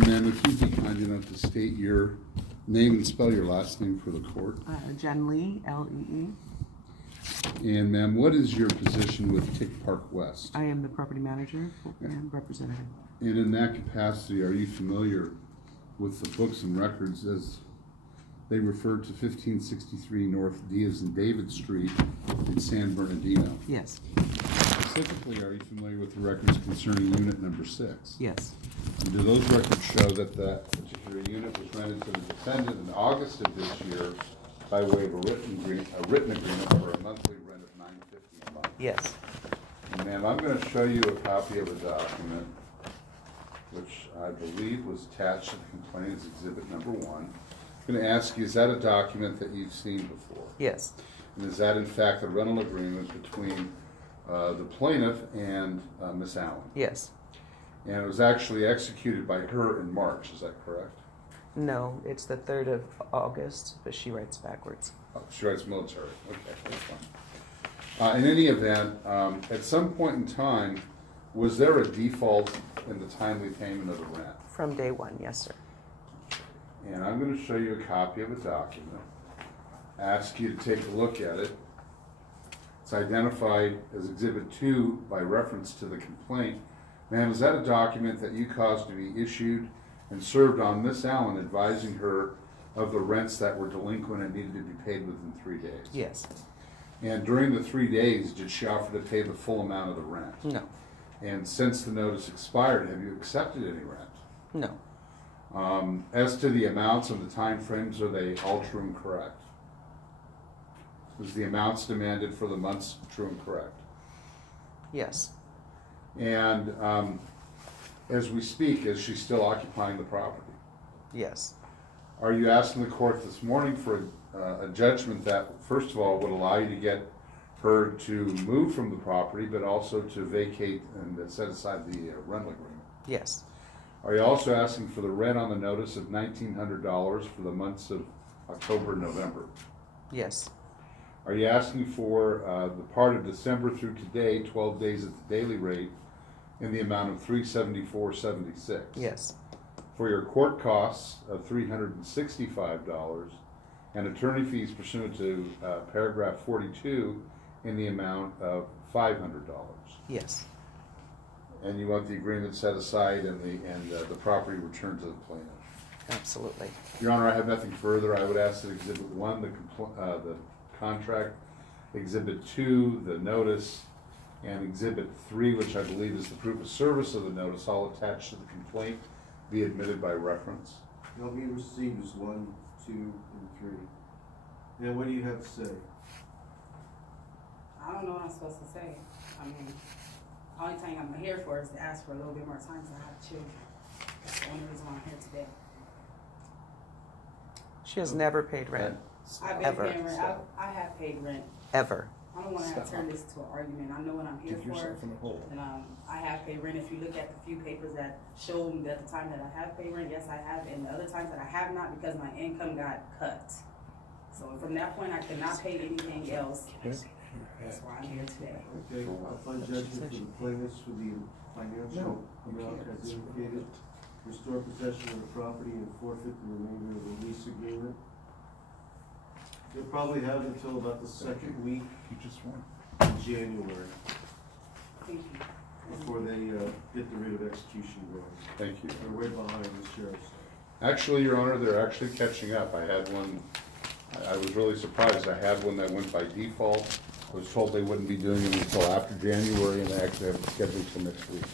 And then if you'd be kind enough to state your name and spell your last name for the court. Jen Lee, L-E-E. And ma'am, what is your position with Tick Park West? I am the property manager and representative. And in that capacity, are you familiar with the books and records as they refer to 1563 North Diaz and David Street in San Bernardino? Yes. Specifically, are you familiar with the records concerning unit number 6? Yes. And do those records show that that particular unit was rented to the defendant in August of this year by way of a written agreement for a monthly rent of $9.50 a month? Yes. And ma'am, I'm going to show you a copy of a document which I believe was attached to the complaint as exhibit number 1. I'm going to ask you, is that a document that you've seen before? Yes. And is that in fact a rental agreement between the plaintiff and Miss Allen? Yes. And it was actually executed by her in March, is that correct? No, it's the 3rd of August, but she writes backwards. Oh, she writes military. Okay, that's fine. In any event, at some point in time, was there a default in the timely payment of the rent? From day 1, yes, sir. And I'm going to show you a copy of a document. Ask you to take a look at it. It's identified as Exhibit 2 by reference to the complaint. Ma'am, is that a document that you caused to be issued and served on Miss Allen, advising her of the rents that were delinquent and needed to be paid within 3 days? Yes. And during the 3 days, did she offer to pay the full amount of the rent? No. And since the notice expired, have you accepted any rent? No. As to the amounts and the time frames, are they all true and correct? Is the amounts demanded for the months true and correct? Yes. And as we speak, is she still occupying the property? Yes. Are you asking the court this morning for a judgment that, first of all, would allow you to get her to move from the property, but also to vacate and set aside the rental agreement? Yes. Are you also asking for the rent on the notice of $1,900 for the months of October and November? Yes. Are you asking for the part of December through today, 12 days at the daily rate, in the amount of $374.76? Yes. For your court costs of $365 and attorney fees pursuant to paragraph 42 in the amount of $500? Yes. And you want the agreement set aside and the property returned to the plaintiff? Absolutely. Your Honor, I have nothing further. I would ask that Exhibit 1, the contract, Exhibit 2, the notice, and Exhibit 3, which I believe is the proof of service of the notice, all attached to the complaint, be admitted by reference. They'll be received as 1, 2, and 3. Now, what do you have to say? I don't know what I'm supposed to say. I mean, the only thing I'm here for is to ask for a little bit more time because I have children. That's the only reason why I'm here today. She has never paid rent. I've been Ever. paying rent. I have paid rent. Ever. I don't want to turn this to an argument. I know what I'm here for. And I have paid rent. If you look at the few papers that show me that the time that I have paid rent, yes, I have. And the other times that I have not because my income got cut. So from that point, I could not pay anything else. That's why I'm here today. Okay, I'll find judgment for the plaintiffs for the financial amount as indicated. Restore possession of the property and forfeit the remainder of the lease agreement. You'll probably have until about the second week in January Thank you. before they get the writ of execution going. Thank you. They're way behind the sheriff's. Actually, Your Honor, they're actually catching up. I had one, I was really surprised. I had one that went by default. I was told they wouldn't be doing it until after January, and they actually have it scheduled for next week.